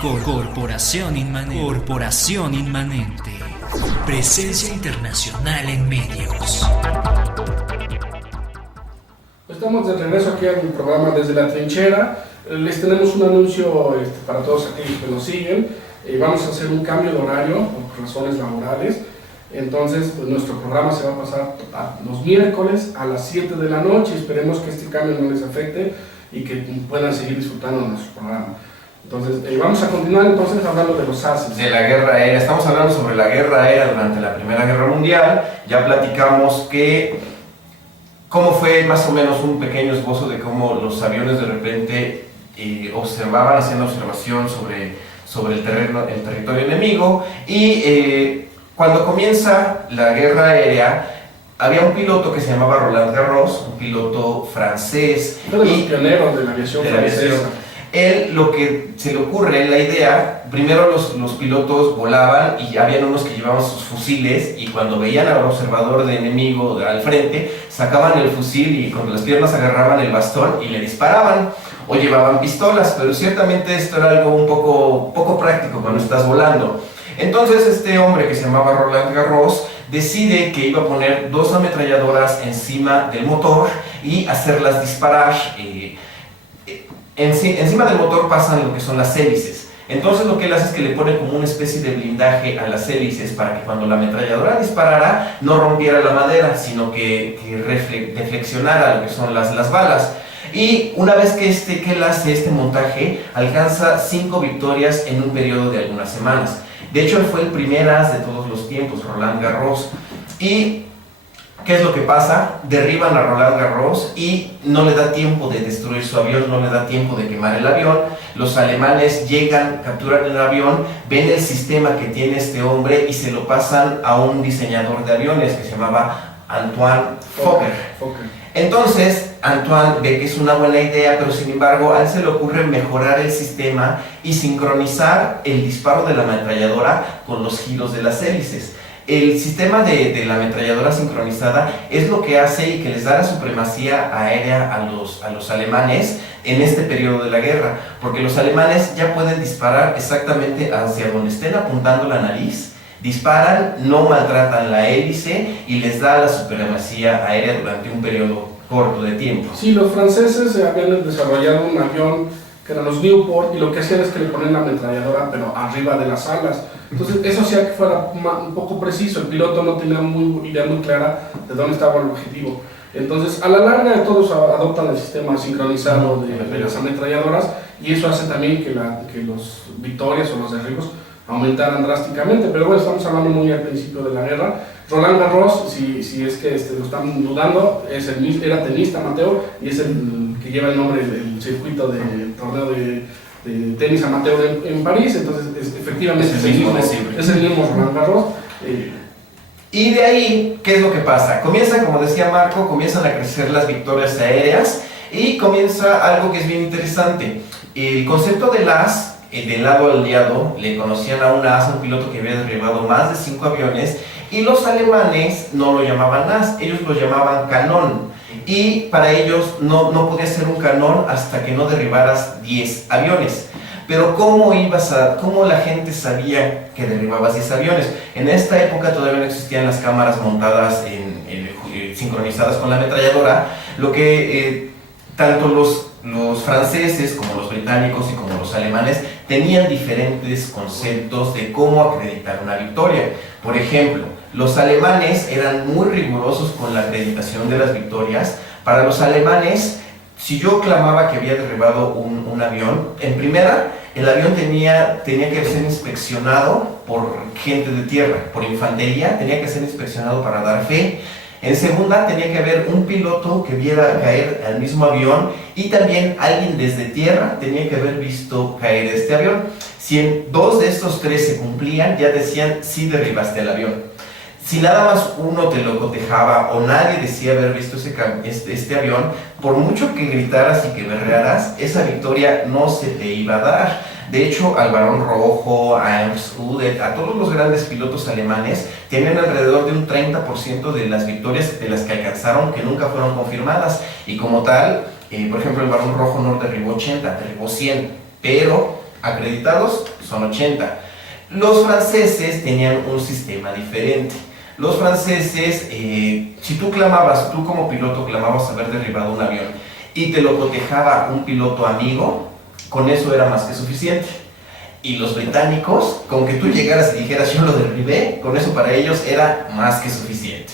Corporación Inmanente. Corporación Inmanente. Presencia internacional en medios. Estamos de regreso aquí al programa Desde la Trinchera. Les tenemos un anuncio para todos aquellos que nos siguen. Vamos a hacer un cambio de horario por razones laborales. Entonces, pues, nuestro programa se va a pasar los miércoles a las 7 de la noche. Esperemos que este cambio no les afecte y que puedan seguir disfrutando de nuestro programa. Entonces, vamos a continuar entonces hablando de los ACES. De la guerra aérea. Estamos hablando sobre la guerra aérea durante la Primera Guerra Mundial. Ya platicamos cómo fue más o menos un pequeño esbozo de cómo los aviones de repente hacían observación sobre el territorio enemigo, y cuando comienza la guerra aérea había un piloto que se llamaba Roland Garros, un piloto francés. Uno de los pioneros de la aviación francesa. Él, lo que se le ocurre, la idea, primero los pilotos volaban y habían unos que llevaban sus fusiles, y cuando veían al observador de enemigo al frente, sacaban el fusil y con las piernas agarraban el bastón y le disparaban, o llevaban pistolas, pero ciertamente esto era algo un poco práctico cuando estás volando. Entonces este hombre que se llamaba Roland Garros decide que iba a poner 2 ametralladoras encima del motor y hacerlas disparar. Encima del motor pasan lo que son las hélices. Entonces lo que él hace es que le pone como una especie de blindaje a las hélices para que cuando la ametralladora disparara no rompiera la madera, sino que deflexionara lo que son las balas. Y una vez que él hace este montaje, alcanza 5 victorias en un periodo de algunas semanas. De hecho, él fue el primer as de todos los tiempos, Roland Garros. ¿Y qué es lo que pasa? Derriban a Roland Garros y no le da tiempo de destruir su avión, no le da tiempo de quemar el avión. Los alemanes llegan, capturan el avión, ven el sistema que tiene este hombre y se lo pasan a un diseñador de aviones que se llamaba Antoine Fokker. Entonces, Antoine ve que es una buena idea, pero sin embargo, a él se le ocurre mejorar el sistema y sincronizar el disparo de la ametralladora con los giros de las hélices. El sistema de la ametralladora sincronizada es lo que hace y que les da la supremacía aérea a los alemanes en este periodo de la guerra, porque los alemanes ya pueden disparar exactamente hacia donde estén apuntando la nariz. Disparan, no maltratan la hélice y les da la supremacía aérea durante un periodo corto de tiempo. Sí, los franceses habían desarrollado un avión que eran los Newport, y lo que hacían es que le ponían la ametralladora pero arriba de las alas. Entonces eso hacía que fuera un poco preciso. El piloto no tenía idea muy clara de dónde estaba el objetivo. Entonces a la larga todos adoptan el sistema sincronizado de las ametralladoras, y eso hace también que los victorias o los derribos aumentaran drásticamente. Pero bueno, estamos hablando muy al principio de la guerra. Roland Garros, si es que lo están dudando, era tenista amateur, y es el que lleva el nombre del circuito del torneo de tenis amateur en París. Entonces efectivamente es el mismo Roland Garros. Y de ahí, ¿qué es lo que pasa? Como decía Marco, comienzan a crecer las victorias aéreas y comienza algo que es bien interesante. El concepto del as, del lado aliado, le conocían a un as, un piloto que había derribado más de 5 aviones, y los alemanes no lo llamaban as, ellos lo llamaban canón. Y para ellos no podía ser un canón hasta que no derribaras 10 aviones. Pero ¿cómo la gente sabía que derribabas 10 aviones? En esta época todavía no existían las cámaras montadas sincronizadas con la ametralladora, lo que tanto los franceses como los británicos y como los alemanes tenían diferentes conceptos de cómo acreditar una victoria. Por ejemplo, los alemanes eran muy rigurosos con la acreditación de las victorias. Para los alemanes, si yo clamaba que había derribado un avión, en primera, el avión tenía que ser inspeccionado por gente de tierra, por infantería, tenía que ser inspeccionado para dar fe. En segunda, tenía que haber un piloto que viera caer al mismo avión, y también alguien desde tierra tenía que haber visto caer este avión. Si en 2 de estos 3 se cumplían, ya decían sí derribaste el avión. Si nada más uno te lo cotejaba o nadie decía haber visto este avión, por mucho que gritaras y que berrearas, esa victoria no se te iba a dar. De hecho, al Barón Rojo, a Ernst Udet, a todos los grandes pilotos alemanes, tienen alrededor de un 30% de las victorias de las que alcanzaron que nunca fueron confirmadas. Y como tal, por ejemplo, el Barón Rojo no derribó 80, derribó 100, pero acreditados son 80. Los franceses tenían un sistema diferente. Los franceses, si tú como piloto clamabas haber derribado un avión y te lo cotejaba un piloto amigo, con eso era más que suficiente. Y los británicos, con que tú llegaras y dijeras yo lo derribé, con eso para ellos era más que suficiente.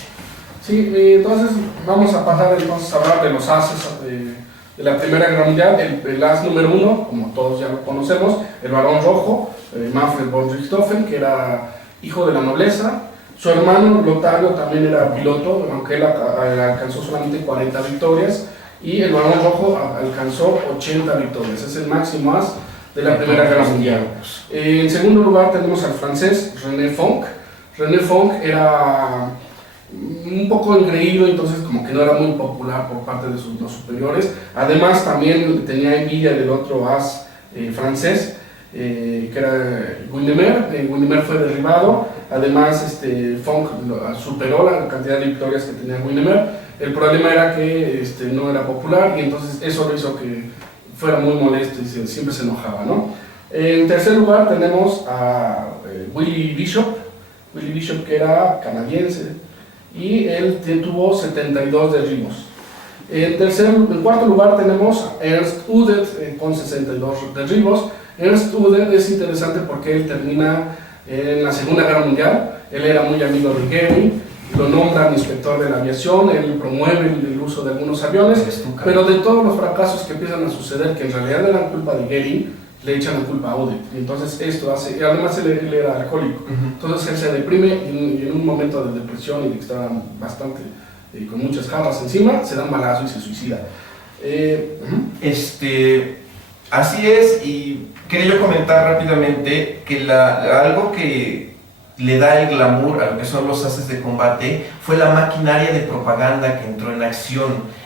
Sí, entonces vamos a pasar entonces a hablar de los ases de la Primera Guerra Mundial. El as número 1, como todos ya lo conocemos, el Barón Rojo, Manfred von Richthofen, que era hijo de la nobleza. Su hermano Lotario también era piloto, aunque él alcanzó solamente 40 victorias, y el Barón Rojo alcanzó 80 victorias. Es el máximo as de la Primera Guerra Mundial. En segundo lugar tenemos al francés René Fonck. René Fonck era un poco engreído, entonces como que no era muy popular por parte de sus dos superiores. Además también tenía envidia del otro as francés, que era Guynemer. Guynemer fue derribado. Además Fonck superó la cantidad de victorias que tenía Guynemer. El problema era que no era popular, y entonces eso lo hizo que fuera muy molesto y siempre se enojaba, ¿no? En tercer lugar tenemos a Willie Bishop, que era canadiense, y él tuvo 72 derribos. En cuarto lugar tenemos a Ernst Udet con 62 derribos. Ernst Udet es interesante porque él termina en la Segunda Guerra Mundial. Él era muy amigo de Goering, lo nombran inspector de la aviación, él promueve el uso de algunos aviones, pero de todos los fracasos que empiezan a suceder, que en realidad eran culpa de Goering, le echan la culpa a Udet. Entonces esto hace, y además él era alcohólico, entonces él se deprime y en un momento de depresión y de que estaba bastante con muchas jarras encima, se da un balazo y se suicida. Así es, y quería yo comentar rápidamente que algo que le da el glamour a lo que son los ases de combate fue la maquinaria de propaganda que entró en acción.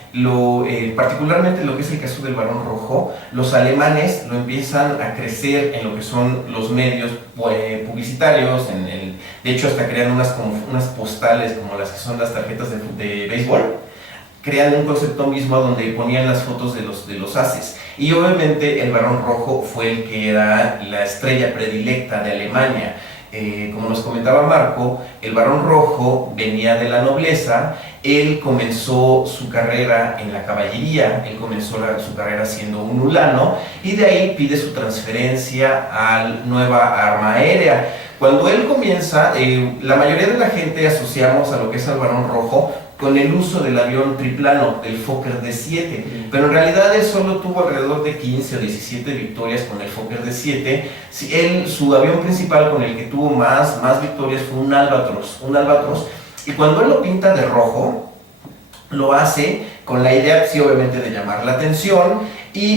Particularmente lo que es el caso del Barón Rojo, los alemanes lo empiezan a crecer en lo que son los medios publicitarios, de hecho hasta crean unas postales como las que son las tarjetas de béisbol, crean un concepto mismo donde ponían las fotos de los ases, y obviamente el Barón Rojo fue el que era la estrella predilecta de Alemania. Como nos comentaba Marco, el Barón Rojo venía de la nobleza. Él comenzó su carrera en la caballería, él comenzó su carrera siendo un ulano, y de ahí pide su transferencia a la nueva arma aérea. Cuando él comienza, la mayoría de la gente asociamos a lo que es al Barón Rojo con el uso del avión triplano, del Fokker D7, pero en realidad él solo tuvo alrededor de 15 o 17 victorias con el Fokker D7. Su avión principal con el que tuvo más victorias fue un Albatros, y cuando él lo pinta de rojo, lo hace con la idea, sí, obviamente, de llamar la atención,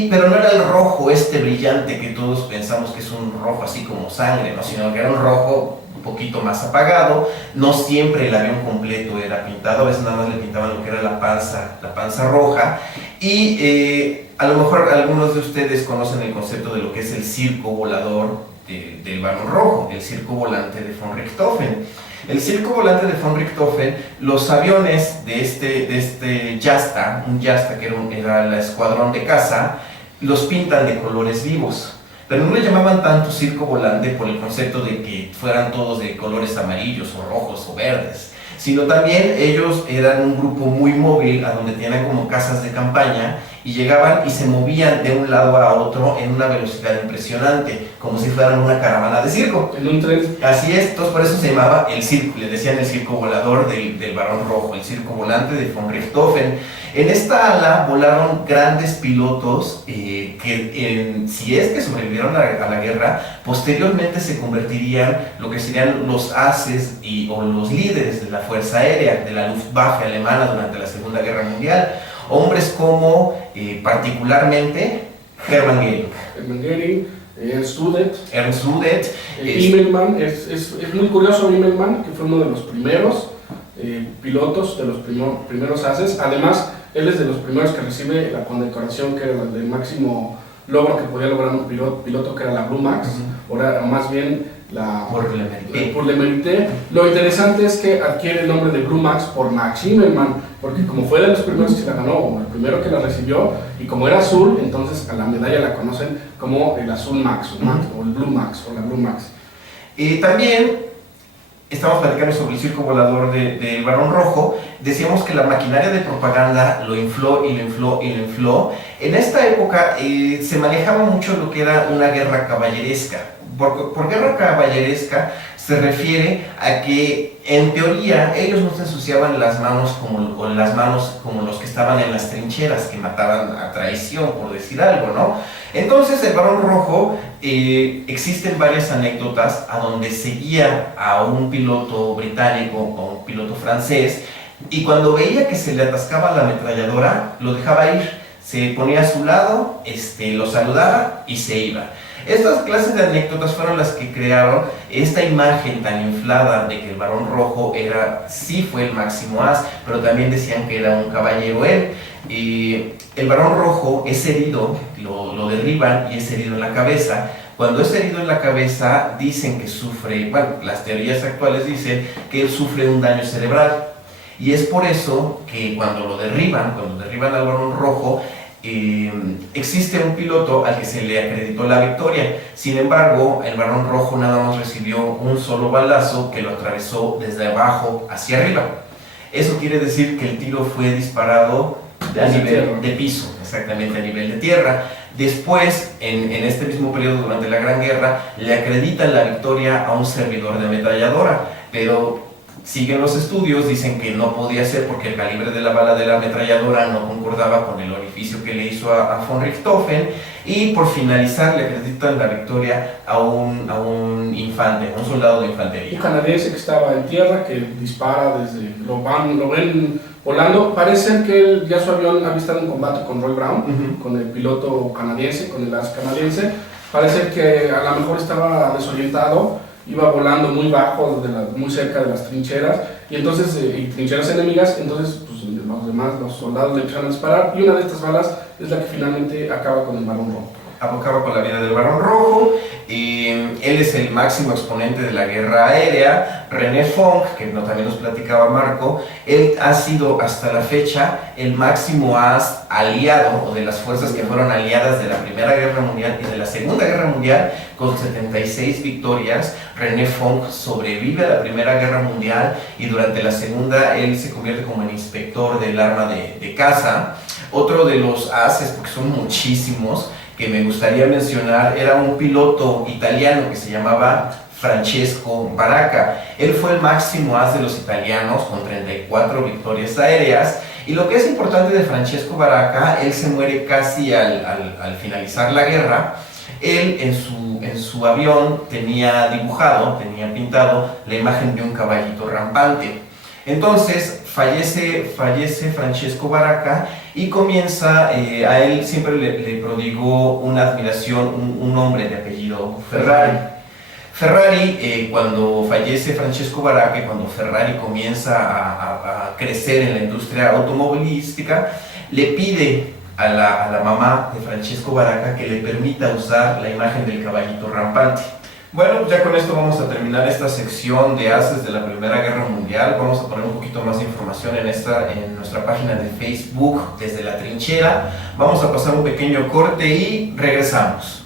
pero no era el rojo brillante que todos pensamos que es un rojo así como sangre, ¿no? Sino que era un rojo un poquito más apagado. No siempre el avión completo era pintado, a veces nada más le pintaban lo que era la panza roja, y a lo mejor algunos de ustedes conocen el concepto de lo que es el circo volador del Barón Rojo, el circo volante de von Richthofen. El circo volante de von Richthofen, los aviones de este Jasta, un Jasta que era el escuadrón de caza, los pintan de colores vivos. Pero no le llamaban tanto circo volante por el concepto de que fueran todos de colores amarillos o rojos o verdes, sino también ellos eran un grupo muy móvil, a donde tenían como casas de campaña, y llegaban y se movían de un lado a otro en una velocidad impresionante, como si fueran una caravana de circo. En un tren. Así es, entonces por eso se llamaba el circo, le decían el circo volador del Barón Rojo, el circo volante de von Richthofen. En esta ala volaron grandes pilotos que si es que sobrevivieron a la guerra, posteriormente se convertirían lo que serían los ases o los líderes de la Fuerza Aérea, de la Luftwaffe alemana durante la Segunda Guerra Mundial. Hombres como, particularmente, Hermann Göring, Ernst Udet, Immelmann. Es muy curioso Immelmann, que fue uno de los primeros pilotos, de los primeros ases. Además, él es de los primeros que recibe la condecoración, que era la del máximo logro que podía lograr un piloto que era la Blue Max, o más bien la Pour le Mérite. Pour le Mérite. Lo interesante es que adquiere el nombre de Blue Max por Max Immelmann, porque como fue de los primeros que se la ganó, el primero que la recibió, y como era azul, entonces a la medalla la conocen como el Azul Max, o el Blue Max, o la Blue Max. Y también estamos platicando sobre el circo volador del Barón Rojo. Decíamos que la maquinaria de propaganda lo infló y lo infló y lo infló. En esta época se manejaba mucho lo que era una guerra caballeresca. Por guerra caballeresca se refiere a que en teoría ellos no se ensuciaban las manos como los que estaban en las trincheras, que mataban a traición, por decir algo, ¿no? Entonces el Barón Rojo, existen varias anécdotas a donde seguía a un piloto británico o un piloto francés, y cuando veía que se le atascaba la ametralladora, lo dejaba ir, se ponía a su lado, lo saludaba y se iba. Estas clases de anécdotas fueron las que crearon esta imagen tan inflada de que el Barón Rojo sí fue el máximo as, pero también decían que era un caballero él. El Barón Rojo es herido, lo derriban y es herido en la cabeza. Cuando es herido en la cabeza, dicen que sufre, bueno, las teorías actuales dicen que él sufre un daño cerebral. Y es por eso que cuando derriban al Barón Rojo, existe un piloto al que se le acreditó la victoria. Sin embargo, el Barón Rojo nada más recibió un solo balazo que lo atravesó desde abajo hacia arriba. Eso quiere decir que el tiro fue disparado a nivel de piso, exactamente a nivel de tierra. Después, en este mismo periodo, durante la Gran Guerra, le acreditan la victoria a un servidor de ametralladora, pero siguen los estudios, dicen que no podía ser porque el calibre de la bala de la ametralladora no concordaba con el orificio que le hizo a von Richthofen, y por finalizar le acreditan la victoria a un infante, a un soldado de infantería. Un canadiense que estaba en tierra, que dispara lo ven volando. Parece que ya su avión había estado en combate con Roy Brown, con el piloto canadiense, con el as canadiense. Parece que a lo mejor estaba desorientado, iba volando muy bajo, muy cerca de las trincheras, y entonces, trincheras enemigas, entonces pues, los soldados le empezaron a disparar, y una de estas balas es la que finalmente acaba con el Barón Rojo. Acaba con la vida del Barón Rojo. Él es el máximo exponente de la guerra aérea. René Fonck, que también nos platicaba Marco, él ha sido hasta la fecha el máximo as aliado, o de las fuerzas que fueron aliadas de la Primera Guerra Mundial y de la Segunda Guerra Mundial, con 76 victorias. René Fonck sobrevive a la Primera Guerra Mundial, y durante la Segunda él se convierte como el inspector del arma de caza. Otro de los ases, porque son muchísimos, que me gustaría mencionar, era un piloto italiano que se llamaba Francesco Baracca. Él fue el máximo as de los italianos, con 34 victorias aéreas. Y lo que es importante de Francesco Baracca, él se muere casi al finalizar la guerra. Él en su avión tenía pintado la imagen de un caballito rampante. Entonces fallece Francesco Baracca, y comienza, a él siempre le prodigó una admiración un hombre de apellido Ferrari. Cuando fallece Francesco Baracca y cuando Ferrari comienza a crecer en la industria automovilística, le pide a la mamá de Francesco Baracca que le permita usar la imagen del caballito rampante. Bueno, ya con esto vamos a terminar esta sección de ases de la Primera Guerra Mundial. Vamos a poner un poquito más de información en nuestra página de Facebook, Desde la Trinchera. Vamos a pasar un pequeño corte y regresamos.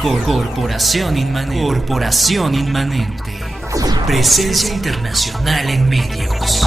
Corporación Inmanente. Presencia internacional en medios.